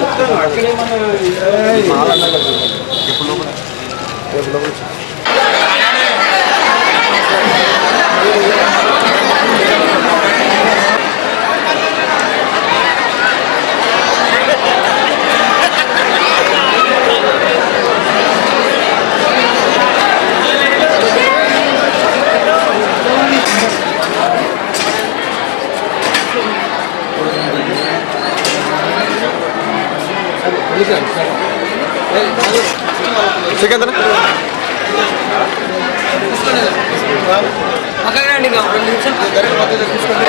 చెప్తాను అక్కడేమన్నా సికందన పక్కన రండి ఇంకా 2 నిమిషాలు తీసుకోండి.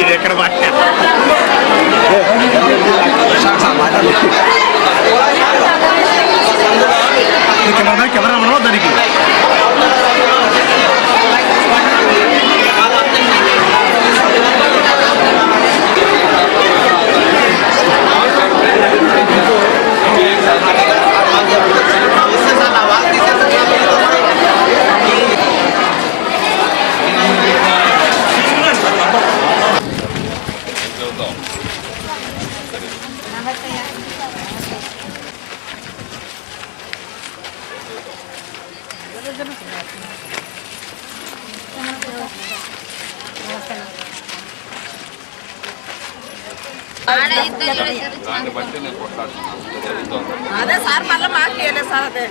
ఇది ఎక్కడ కెమెరా మనం దానికి అదే సార్ మళ్ళీ మాకు ఇవ్వలేదు సార్. అదే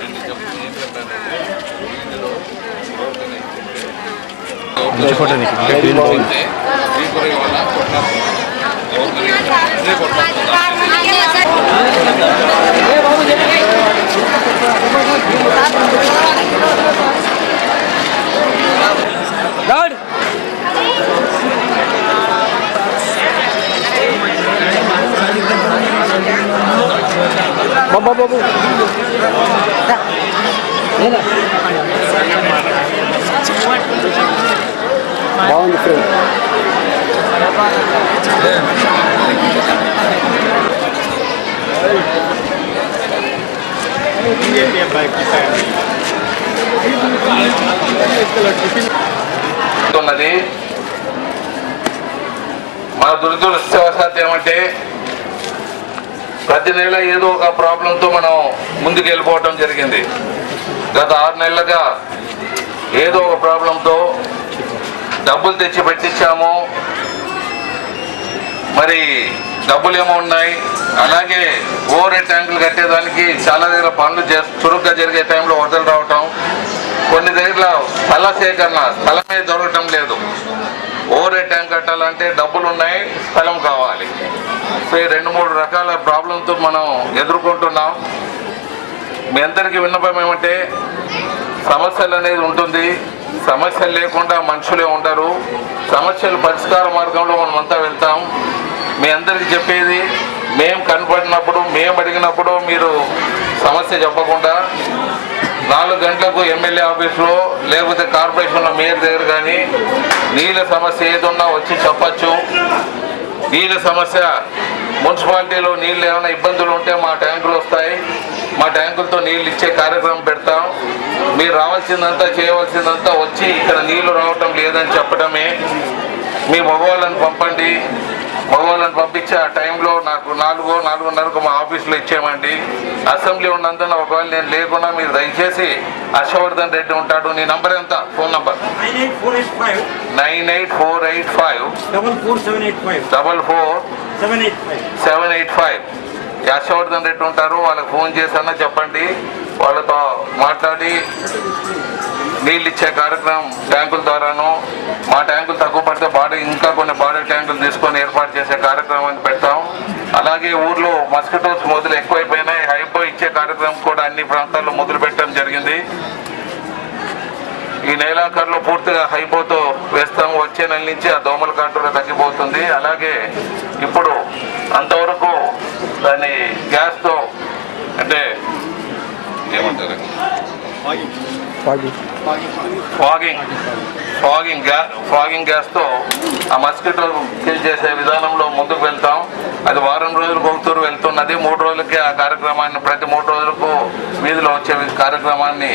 బాబు బాగుంది ఫ్రెండ్. మన దురదృష్టవశాత్తు ఏమంటే ప్రతి నెల ఏదో ఒక ప్రాబ్లంతో మనం ముందుకు వెళ్ళిపోవటం జరిగింది. గత 6 నెలలుగా ఏదో ఒక ప్రాబ్లంతో డబ్బులు తెచ్చి పెట్టించాము. మరి డబ్బులు ఏమో ఉన్నాయి. అలాగే ఓవర్ హెడ్ ట్యాంకులు కట్టేదానికి చాలా దగ్గర పనులు చురుగ్గా జరిగే టైంలో వరదలు రావటం, కొన్ని దగ్గర స్థల సేకరణ, స్థలమే దొరకటం లేదు. ఓవర్ హెడ్ ట్యాంక్ కట్టాలంటే డబ్బులు ఉన్నాయి, స్థలం కావాలి. సో ఈ 2-3 రకాల ప్రాబ్లంతో మనం ఎదుర్కొంటున్నాం. మీ అందరికీ విన్నపం ఏమంటే సమస్యలు అనేది ఉంటుంది, సమస్యలు లేకుండా మనుషులే ఉండరు. సమస్యలు పరిష్కార మార్గంలో మనం అంతా వెళ్తాం. మీ అందరికీ చెప్పేది, మేము కనపడినప్పుడు, మేము అడిగినప్పుడు మీరు సమస్య చెప్పకుండా 4 గంటలకు ఎమ్మెల్యే ఆఫీస్లో లేకపోతే కార్పొరేషన్లో మేయర్ దగ్గర కానీ నీళ్ళ సమస్య ఏదున్నా వచ్చి చెప్పచ్చు. నీళ్ళ సమస్య, మున్సిపాలిటీలో నీళ్ళు ఏమైనా ఇబ్బందులు ఉంటే మా ట్యాంకులు వస్తాయి, మా ట్యాంకులతో నీళ్ళు ఇచ్చే కార్యక్రమం పెడతాం. మీరు రావాల్సిందంతా చేయవలసిందంతా వచ్చి ఇక్కడ నీళ్లు రావటం లేదని చెప్పడమే. మీ మగవాళ్ళని పంపండి, మగవాళ్ళని పంపించి ఆ టైంలో నాకు 4-4:30కు మా ఆఫీస్లో ఇచ్చేయమండి. అసెంబ్లీ ఉన్నందున ఒకవేళ నేను లేకుండా మీరు దయచేసి హర్షవర్ధన్ రెడ్డి ఉంటాడు. నీ నంబర్ ఎంత? Phone number 98485 44785. యశవర్ధన్ రెడ్డి ఉంటారు, వాళ్ళకి ఫోన్ చేసన్నా చెప్పండి, వాళ్ళతో మాట్లాడి నీళ్ళు ఇచ్చే కార్యక్రమం ట్యాంకుల ద్వారాను, మా ట్యాంకులు తక్కువ పడితే ఇంకా కొన్ని బాడీ ట్యాంకులు తీసుకొని ఏర్పాటు చేసే కార్యక్రమాన్ని పెడతాం. అలాగే ఊర్లో మస్కిటోస్ మొదలు ఎక్కువైపోయినాయి, హైపో ఇచ్చే కార్యక్రమం కూడా అన్ని ప్రాంతాల్లో మొదలు పెట్టడం జరిగింది. ఈ నెలాఖరులో పూర్తిగా హైపోతో వేస్తాము. వచ్చే నెల నుంచి ఆ దోమల కాటు తగ్గిపోతుంది. అలాగే ఇప్పుడు అంతవరకు దాన్ని గ్యాస్తో అంటే ఏమంటారు ఫాగింగ్ గ్యాస్తో ఆ మస్కిటో కిల్ చేసే విధానంలో ముందుకు వెళ్తాం. అది వారం రోజులకు ఒకతూరు వెళ్తున్నది. 3 రోజులకి ఆ కార్యక్రమాన్ని ప్రతి 3 రోజులకు వీధిలో వచ్చే కార్యక్రమాన్ని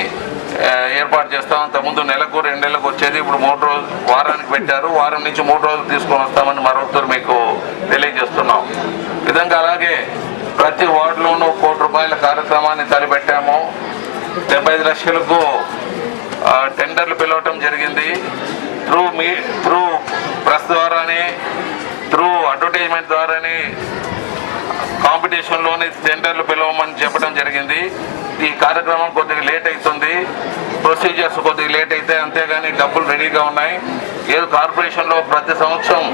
ఏర్పాటు చేస్తాం. అంతకుముందు నెలకు 2 నెలలకు వచ్చేది, ఇప్పుడు 3 రోజులు వారానికి పెట్టారు. వారం నుంచి 3 రోజులు తీసుకొని వస్తామని మరొకరు మీకు తెలియజేస్తున్నాం. విధంగా అలాగే ప్రతి వార్డులోనూ ₹1 కోటి కార్యక్రమాన్ని తలపెట్టాము. 75 లక్షలకు టెండర్లు పిలవటం జరిగింది. త్రూ ప్రెస్ ద్వారానే, త్రూ అడ్వర్టైజ్మెంట్ ద్వారానే కాంపిటీషన్లోని టెండర్లు పిలవమని చెప్పడం జరిగింది. ఈ కార్యక్రమం కొద్దిగా లేట్ అవుతుంది, ప్రొసీజర్స్ కొద్దిగా లేట్ అయితే, అంతేగాని డబ్బులు రెడీగా ఉన్నాయి. ఏదో కార్పొరేషన్లో ప్రతి సంవత్సరం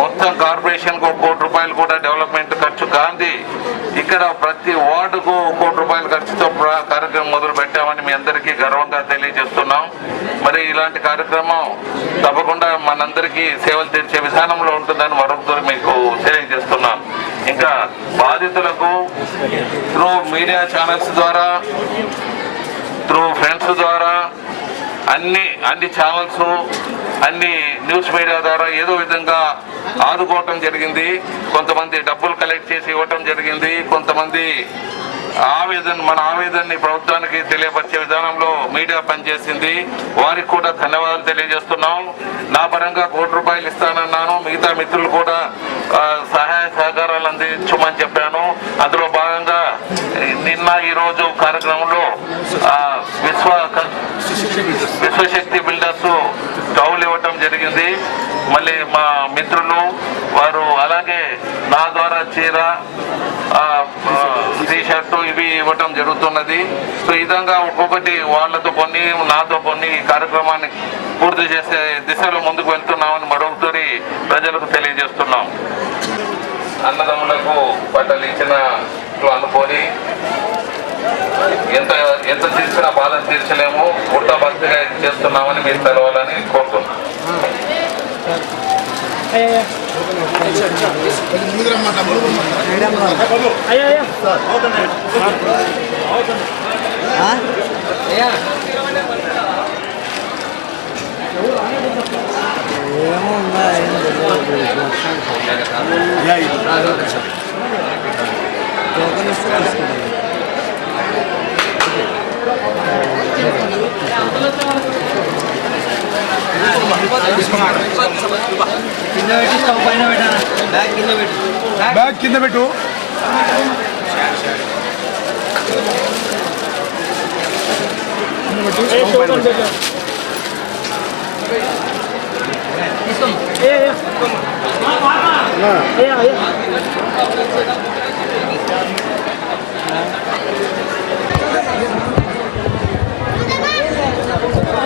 మొత్తం కార్పొరేషన్కు ₹1 కోటి కూడా డెవలప్మెంట్ ఖర్చు కాంది. ఇక్కడ ప్రతి వార్డుకు ₹1 కోటి ఖర్చుతో కార్యక్రమం మొదలు పెట్టామని మీ అందరికీ గర్వంగా తెలియజేస్తున్నాం. మరి ఇలాంటి కార్యక్రమం తప్పకుండా మనందరికీ సేవలు తీర్చే విధానంలో ఉంటుందని మరొకసారి మీకు తెలియజేస్తున్నాం. ఇంకా బాధితులకు త్రూ మీడియా ఛానల్స్ ద్వారా, త్రూ ఫ్రెండ్స్ ద్వారా, అన్ని ఛానల్స్, అన్ని న్యూస్ మీడియా ద్వారా ఏదో విధంగా ఆదుకోవటం జరిగింది. కొంతమంది డబ్బులు కలెక్ట్ చేసి ఇవ్వటం జరిగింది. కొంతమంది మన ఆవేదనని ప్రభుత్వానికి తెలియపరిచే విధానంలో మీడియా పనిచేసింది. వారికి కూడా ధన్యవాదాలు తెలియజేస్తున్నాం. నా పరంగా ₹1 కోటి ఇస్తానన్నాను. మిగతా మిత్రులు కూడా సహాయ సహకారాలు అందించమని చెప్పాను. అందులో భాగంగా నిన్న ఈరోజు కార్యక్రమంలో విశ్వశక్తి బిల్డర్స్ స్టవ్లు ఇవ్వటం జరిగింది. మళ్ళీ మా మిత్రులు వారు అలాగే నా ద్వారా చీర, టీ-షర్టు ఇవి ఇవ్వటం జరుగుతున్నది. సో ఈ విధంగా ఒక్కొక్కటి వాళ్ళతో కొన్ని, నాతో కొన్ని కార్యక్రమాన్ని పూర్తి చేసే దిశలో ముందుకు వెళ్తున్నామని మరొకసారి ప్రజలకు తెలియజేస్తున్నాం. అన్నదమ్ములకు బట్టలు ఇచ్చిన అనుకొని ఎంత తీర్చినా బాధ తీర్చలేము, ఉడతా భక్తిగా చేస్తున్నామని మీరు తెలవాలని కోరుతున్నాం. బ్యాగ్ కింద పెట్టు.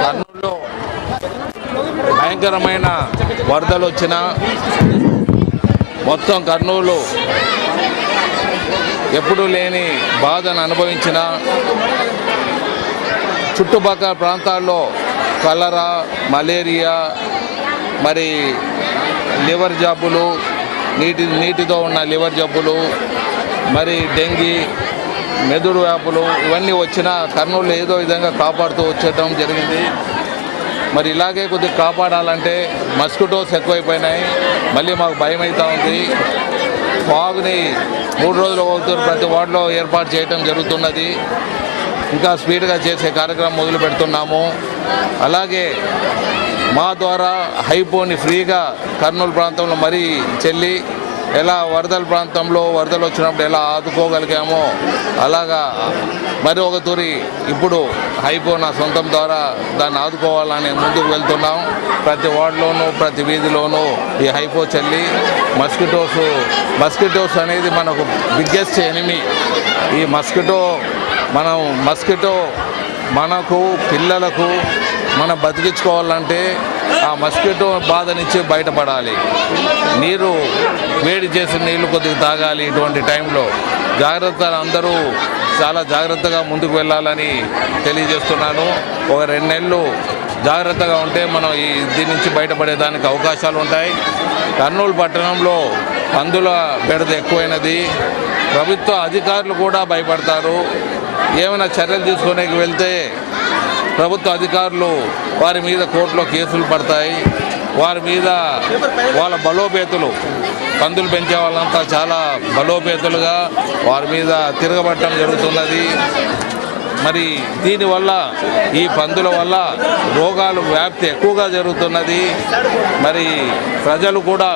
కర్నూలులో భయంకరమైన వరదలు వచ్చిన మొత్తం కర్నూలు ఎప్పుడూ లేని బాధను అనుభవించిన, చుట్టుపక్కల ప్రాంతాల్లో కలరా, మలేరియా, మరి లివర్ జబ్బులు, నీటితో ఉన్న లివర్ జబ్బులు, మరి డెంగీ, మెదడు వ్యాపులు ఇవన్నీ వచ్చినా కర్నూలు ఏదో విధంగా కాపాడుతూ వచ్చేయడం జరిగింది. మరి ఇలాగే కొద్దిగా కాపాడాలంటే మస్కిటోస్ ఎక్కువైపోయినాయి. మళ్ళీ మాకు భయం అవుతూ ఉంది. ఫాగ్ని 3 రోజులు ఒకసారి ప్రతి వార్డులో ఏర్పాటు చేయడం జరుగుతున్నది. ఇంకా స్పీడ్గా చేసే కార్యక్రమం మొదలు పెడుతున్నాము. అలాగే మా ద్వారా హైపోని ఫ్రీగా కర్నూలు ప్రాంతంలో మరీ చెల్లి ఎలా వరదల ప్రాంతంలో వరదలు వచ్చినప్పుడు ఎలా ఆదుకోగలిగామో అలాగా మరి ఒక తూరి ఇప్పుడు హైపో నా సొంతం ద్వారా దాన్ని ఆదుకోవాలని ముందుకు వెళ్తున్నాం. ప్రతి వార్డులోనూ ప్రతి వీధిలోనూ ఈ హైపో చల్లి మస్కిటోస్ అనేది మనకు బిగ్గెస్ట్ ఎనిమీ. ఈ మస్కిటో మనకు పిల్లలకు మనం బతికించుకోవాలంటే ఆ మస్కిటో బాధ నుంచి బయటపడాలి. నీరు వేడి చేసిన నీళ్లు కొద్దిగా తాగాలి. ఇటువంటి టైంలో అందరూ చాలా జాగ్రత్తగా ముందుకు వెళ్ళాలని తెలియజేస్తున్నాను. ఒక 2 నెలలు జాగ్రత్తగా ఉంటే మనం దీని నుంచి బయటపడేదానికి అవకాశాలు ఉంటాయి. కర్నూలు పట్టణంలో పందుల బెడద ఎక్కువైనది. ప్రభుత్వ అధికారులు కూడా భయపడతారు. ఏమైనా చర్యలు తీసుకునేకి వెళ్తే ప్రభుత్వ అధికారులు వారి మీద కోర్టులో కేసులు పడతాయి. వారి మీద వాళ్ళ బలోపేతులు పందులు పెంచే వాళ్ళంతా చాలా బలోపేతులుగా వారి మీద తిరగబడటం జరుగుతున్నది. మరి దీనివల్ల ఈ పందుల వల్ల రోగాలు వ్యాప్తి ఎక్కువగా జరుగుతున్నది. మరి ప్రజలు కూడా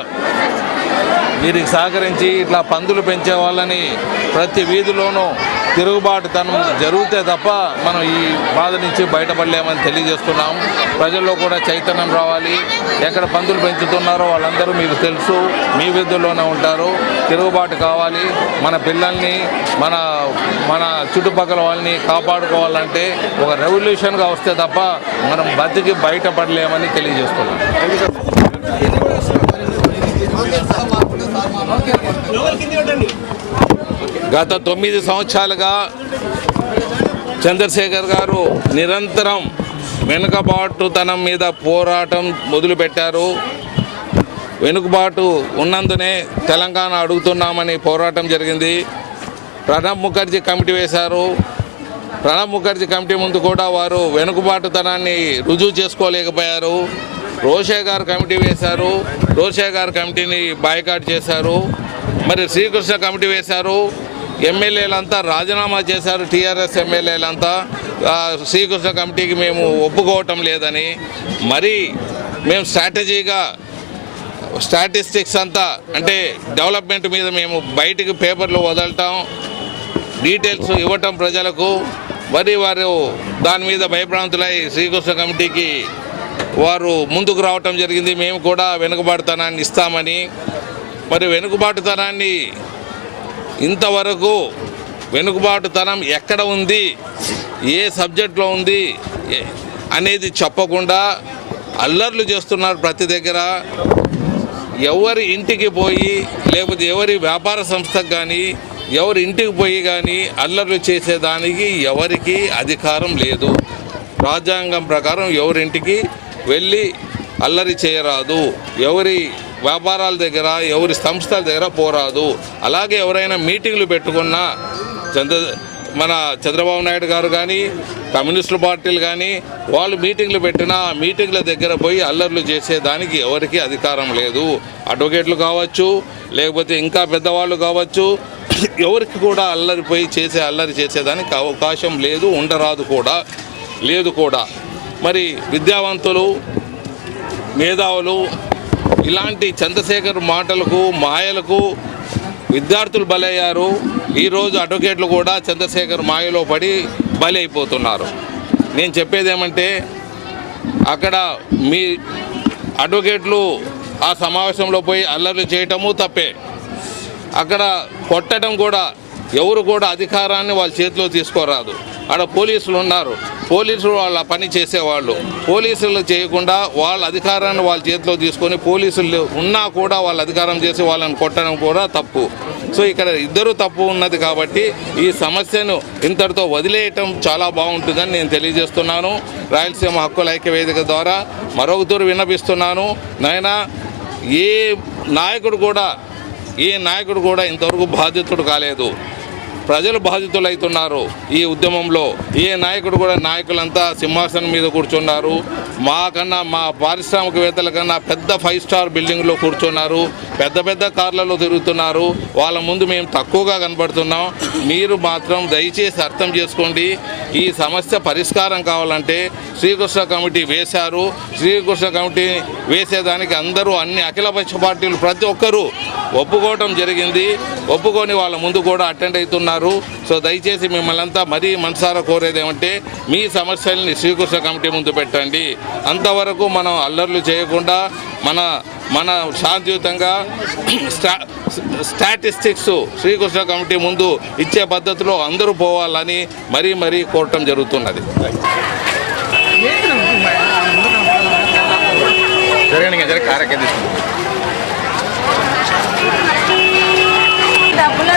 వీరికి సహకరించి ఇట్లా పందులు పెంచే వాళ్ళని ప్రతి వీధిలోనూ తిరుగుబాటుతనం జరిగితే తప్ప మనం ఈ బాధ నుంచి బయటపడలేమని తెలియజేస్తున్నాం. ప్రజల్లో కూడా చైతన్యం రావాలి. ఎక్కడ పందులు పెంచుతున్నారో వాళ్ళందరూ మీకు తెలుసు, మీ వీధుల్లోనే ఉంటారు. తిరుగుబాటు కావాలి. మన పిల్లల్ని మన చుట్టుపక్కల వాళ్ళని కాపాడుకోవాలంటే ఒక రెవల్యూషన్గా వస్తే తప్ప మనం బతికి బయటపడలేమని తెలియజేస్తున్నాం. గత 9 సంవత్సరాలుగా చంద్రశేఖర్ గారు నిరంతరం వెనుకబాటుతనం మీద పోరాటం మొదలుపెట్టారు. వెనుకబాటు ఉన్నందునే తెలంగాణ అడుగుతున్నామని పోరాటం జరిగింది. ప్రణబ్ ముఖర్జీ కమిటీ వేశారు. ప్రణబ్ ముఖర్జీ కమిటీ ముందు కూడా వారు వెనుకబాటుతనాన్ని రుజువు చేసుకోలేకపోయారు. రోషే గారు కమిటీ వేశారు. రోషే గారు కమిటీని బాయ్కాట్ చేశారు. మరి శ్రీకృష్ణ కమిటీ వేశారు. ఎమ్మెల్యేలంతా రాజీనామా చేశారు. టీఆర్ఎస్ ఎమ్మెల్యేలంతా శ్రీకృష్ణ కమిటీకి మేము ఒప్పుకోవటం లేదని. మరి మేము స్టాటిస్టిక్స్ అంతా అంటే డెవలప్మెంట్ మీద మేము బయటికి పేపర్లు వదలటం, డీటెయిల్స్ ఇవ్వటం ప్రజలకు. మరి వారు దాని మీద భయభ్రాంతులై శ్రీకృష్ణ కమిటీకి వారు ముందుకు రావటం జరిగింది. మేము కూడా వెనుకబాటుతనాన్ని ఇస్తామని. మరి వెనుకబాటుతనాన్ని ఇంతవరకు వెనుకబాటుతనం ఎక్కడ ఉంది, ఏ సబ్జెక్ట్లో ఉంది అనేది చెప్పకుండా అల్లర్లు చేస్తున్నారు. ప్రతి దగ్గర ఎవరి ఇంటికి పోయి లేకపోతే ఎవరి వ్యాపార సంస్థకు కానీ ఎవరి ఇంటికి పోయి కానీ అల్లర్లు చేసేదానికి ఎవరికి అధికారం లేదు. రాజ్యాంగం ప్రకారం ఎవరింటికి వెళ్ళి అల్లరి చేయరాదు. ఎవరి వ్యాపారాల దగ్గర ఎవరి సంస్థల దగ్గర పోరాదు. అలాగే ఎవరైనా మీటింగ్లు పెట్టుకున్నా మన చంద్రబాబు నాయుడు గారు కానీ కమ్యూనిస్టు పార్టీలు కానీ వాళ్ళు మీటింగ్లు పెట్టినా ఆ మీటింగ్ల దగ్గర పోయి అల్లర్లు చేసేదానికి ఎవరికి అధికారం లేదు. అడ్వకేట్లు కావచ్చు, లేకపోతే ఇంకా పెద్దవాళ్ళు కావచ్చు, ఎవరికి కూడా అల్లరి చేసేదానికి అవకాశం లేదు, ఉండరాదు కూడా, లేదు కూడా. మరి విద్యావంతులు, మేధావులు ఇలాంటి చంద్రశేఖర్ మాటలకు మాయలకు విద్యార్థులు బలయ్యారు. ఈరోజు అడ్వకేట్లు కూడా చంద్రశేఖర్ మాయలో పడి బలైపోతున్నారు. నేను చెప్పేది ఏమంటే అక్కడ మీ అడ్వకేట్లు ఆ సమావేశంలో పోయి అల్లర్లు చేయటము తప్పే. అక్కడ కొట్టడం కూడా ఎవరు కూడా అధికారాన్ని వాళ్ళ చేతిలో తీసుకోరాదు. ఆడ పోలీసులు ఉన్నారు. పోలీసులు వాళ్ళ పని చేసేవాళ్ళు. పోలీసులు చేయకుండా వాళ్ళ అధికారాన్ని వాళ్ళ చేతిలో తీసుకొని పోలీసులు ఉన్నా కూడా వాళ్ళ అధికారం చేసి వాళ్ళని కొట్టడం కూడా తప్పు. సో ఇక్కడ ఇద్దరు తప్పు ఉన్నది కాబట్టి ఈ సమస్యను ఇంతటితో వదిలేయటం చాలా బాగుంటుందని నేను తెలియజేస్తున్నాను. రాయలసీమ హక్కుల ఐక్య వేదిక ద్వారా మరొక తూరు విన్నపిస్తున్నాను. నాయనా ఏ నాయకుడు కూడా ఇంతవరకు బాధితుడు కాలేదు. ప్రజలు బాధితులవుతున్నారు ఈ ఉద్యమంలో. ఏ నాయకుడు కూడా నాయకులంతా సింహాసనం మీద కూర్చున్నారు. మా పారిశ్రామికవేత్తల కన్నా పెద్ద 5 స్టార్ బిల్డింగ్లో కూర్చున్నారు. పెద్ద కార్లలో తిరుగుతున్నారు. వాళ్ళ ముందు మేము తక్కువగా కనబడుతున్నాం. మీరు మాత్రం దయచేసి అర్థం చేసుకోండి. ఈ సమస్య పరిష్కారం కావాలంటే శ్రీకృష్ణ కమిటీ వేశారు. శ్రీకృష్ణ కమిటీ వేసేదానికి అందరూ అన్ని అఖిలపక్ష పార్టీలు ప్రతి ఒక్కరూ ఒప్పుకోవటం జరిగింది. ఒప్పుకొని వాళ్ళ ముందు కూడా అటెండ్ అవుతున్నారు. సో దయచేసి మిమ్మల్ని అంతా మరీ మనసారా కోరేది ఏమంటే మీ సమస్యల్ని శ్రీకృష్ణ కమిటీ ముందు పెట్టండి. అంతవరకు మనం అల్లర్లు చేయకుండా మన శాంతియుతంగా స్టాటిస్టిక్స్ శ్రీకృష్ణ కమిటీ ముందు ఇచ్చే పద్ధతిలో అందరూ పోవాలని మరీ కోరటం జరుగుతున్నది. డబ్బుల